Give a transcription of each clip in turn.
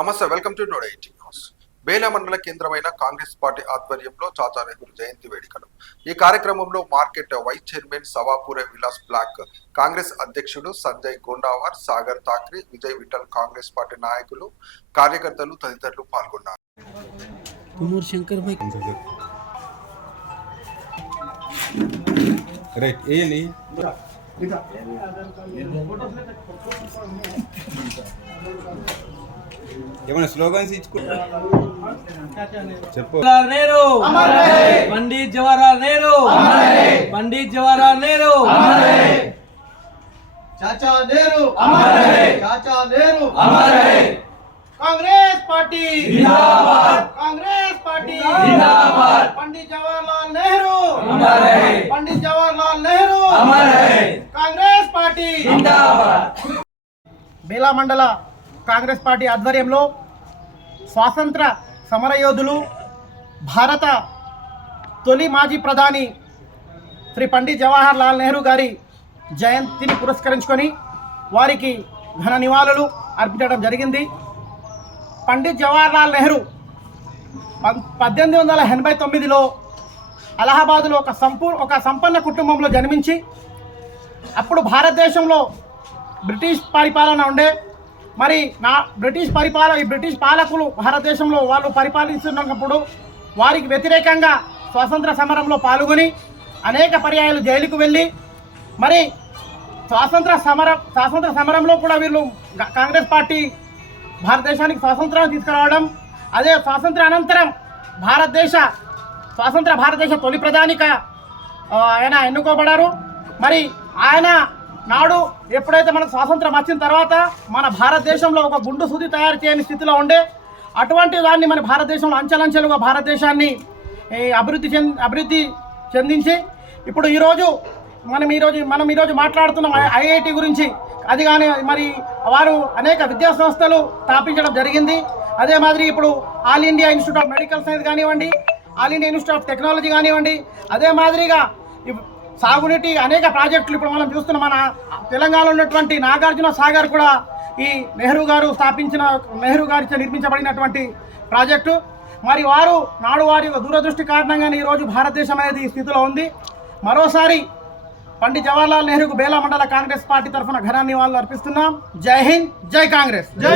నమస్తే, welcome to NUDA 18 news. Bela మండల కేంద్రమైన కాంగ్రెస్ పార్టీ ఆధ్వర్యంలో చాచా నెహ్రూ జయంతి వేడుకలు. ఈ కార్యక్రమంలో market vice chairman Savapure Vilas block Congress అధ్యక్షుడు సంజయ్ గోండావర్, సాగర్ థాక్రే, విజయ్ విఠల్, కాంగ్రెస్ పార్టీ నాయకులు, కార్యకర్తలు తదితరులు పాల్గొన్నారు. ఏమైనా స్లోగన్స్ చెప్పు. నెహ్రూ పండిత్ జవహర్లాల్ నెహ్రూ, పండిత్ జవహర్లాల్ నెహ్రూ, चाचा नेहरू अमर है, चाचा नेहरू अमर है। कांग्रेस पार्टी जिंदाबाद, कांग्रेस पार्टी जिंदाबाद। पंडित जवाहरलाल नेहरू अमर है, पंडित जवाहरलाल नेहरू अमर है। कांग्रेस पार्टी जिंदाबाद। బేలా మండల కాంగ్రెస్ పార్టీ ఆధ్వర్యంలో స్వాతంత్ర సమరయోధులు భారత తొలి మాజీ ప్రధాని శ్రీ పండిత్ జవహర్లాల్ నెహ్రూ గారి జయంతిని పురస్కరించుకొని వారికి ఘన నివాళులు అర్పించడం జరిగింది. పండిత్ జవహర్లాల్ నెహ్రూ 1889లో అలహాబాదులో ఒక సంపన్న కుటుంబంలో జన్మించి అప్పుడు భారతదేశంలో బ్రిటిష్ పరిపాలన ఉండే. మరి బ్రిటిష్ పాలకులు భారతదేశంలో వాళ్ళు పరిపాలిస్తున్నప్పుడు వారికి వ్యతిరేకంగా స్వాతంత్ర సమరంలో పాల్గొని అనేక పర్యాయాలు జైలుకు వెళ్ళి మరి స్వాతంత్ర సమరంలో కూడా వీళ్ళు కాంగ్రెస్ పార్టీ భారతదేశానికి స్వాతంత్రాన్ని తీసుకురావడం, అదే స్వాతంత్ర అనంతరం భారతదేశ తొలి ప్రధానిగా ఆయన ఎన్నుకోబడ్డారు. మరి ఆయన నాడు ఎప్పుడైతే మనకు స్వాతంత్రం వచ్చిన తర్వాత మన భారతదేశంలో ఒక గుండు సూది తయారు చేయని స్థితిలో ఉండే, అటువంటి దాన్ని మన భారతదేశంలో అంచెలంచెలుగా భారతదేశాన్ని అభివృద్ధి చెందించి ఇప్పుడు మనం ఈరోజు మాట్లాడుతున్నాం ఐఐటి గురించి. అది కానీ మరి వారు అనేక విద్యా సంస్థలు స్థాపించడం జరిగింది. అదే మాదిరి ఇప్పుడు all India institute of medical science కానివ్వండి, all India institute of technology కానివ్వండి, అదే మాదిరిగా సాగునీటి అనేక ప్రాజెక్టులు ఇప్పుడు మనం చూస్తున్నాం. మన తెలంగాణలో ఉన్నటువంటి నాగార్జున సాగర్ కూడా ఈ నెహ్రూ గారిచే నిర్మించబడినటువంటి ప్రాజెక్టు. మరి వారి దూరదృష్టి కారణంగానే ఈరోజు భారతదేశం అనేది ఈ స్థితిలో ఉంది. మరోసారి పండిత్ జవహర్లాల్ నెహ్రూకు బేలా మండల కాంగ్రెస్ పార్టీ తరఫున ఘన నివాళులు అర్పిస్తున్నాం. జై హింద్, జై కాంగ్రెస్. జై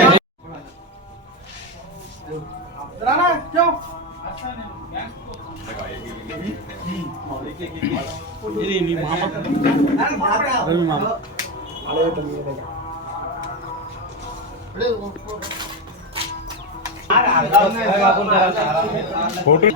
ఫోటో